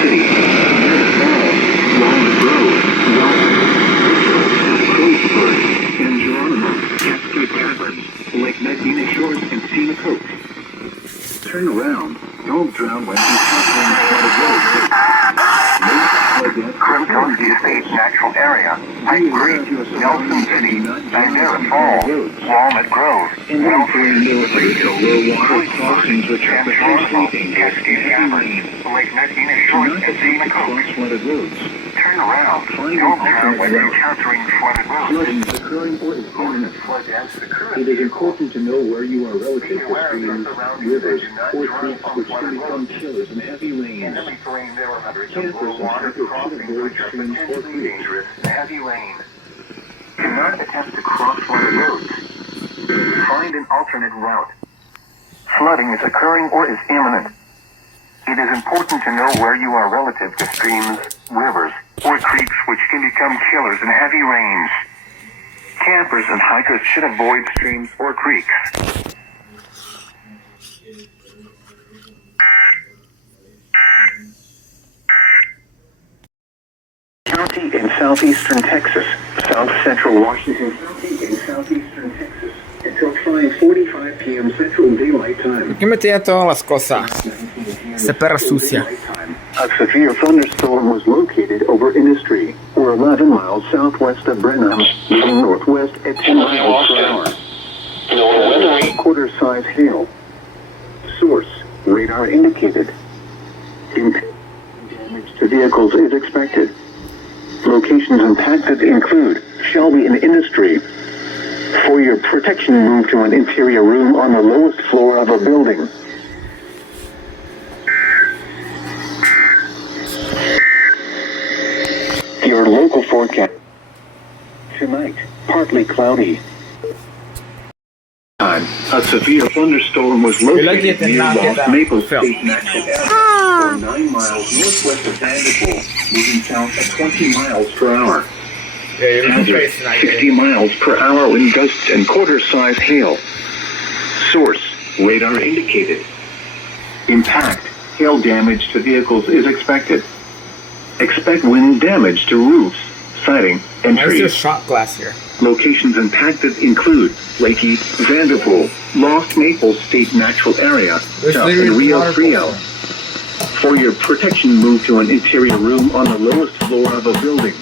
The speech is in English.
City, Walnut Grove, Crowsburg, San Geronimo, Cascade Caverns, Lake Medina Shores, and Scenic Oaks. Turn around. Don't drown when encountering flooded roads. Crimson State Natural Area, High Creek, Nelson City, Niagara Falls, Walnut Grove, Inventory new retail low water crossings which are for sleeping. Cascade Caverns, Lake Medina Shores, and Scenic Oaks. Flooded roads. Turn around. Don't drown when encountering flooded roads. Flooding is occurring or is imminent. It is important to know where you are relative to streams, rivers, or creeks which can become killers in heavy rains. Campers and hikers should avoid streams or creeks. Heavy rain. Do not attempt to cross flooded roads. Find an alternate route. Flooding is occurring or is imminent. It is important to know where you are relative to streams, rivers, or creeks which can become killers in heavy rains. Campers and hikers should avoid streams or creeks. County in southeastern Texas, south central Washington County in southeastern Texas, until 5:45 p.m. Central Daylight Time. ¿Qué me tiene todas las cosas? Se perra sucia. A severe thunderstorm was located over Industry, or 11 miles southwest of Brenham, moving northwest at 10 miles per hour. Quarter-size hail. Source: radar indicated. Damage to vehicles is expected. Locations impacted include Shelby and Industry. For your protection, move to an interior room on the lowest floor of a building. Your local forecast. Tonight, partly cloudy. A severe thunderstorm was located near Lost Maple State Natural Area, 9 miles northwest of Vanderbilt, moving south at 20 miles per hour. Hazard, 60 miles per hour wind gusts and quarter-size hail. Source: radar indicated. Impact: hail damage to vehicles is expected. Expect wind damage to roofs, siding, and Why is there trees. shot glass here? Locations impacted include Lakey, Vanderpool, Lost Maple State Natural Area, There's South literally and Rio water Frio. falling. For your protection, move to an interior room on the lowest floor of a building.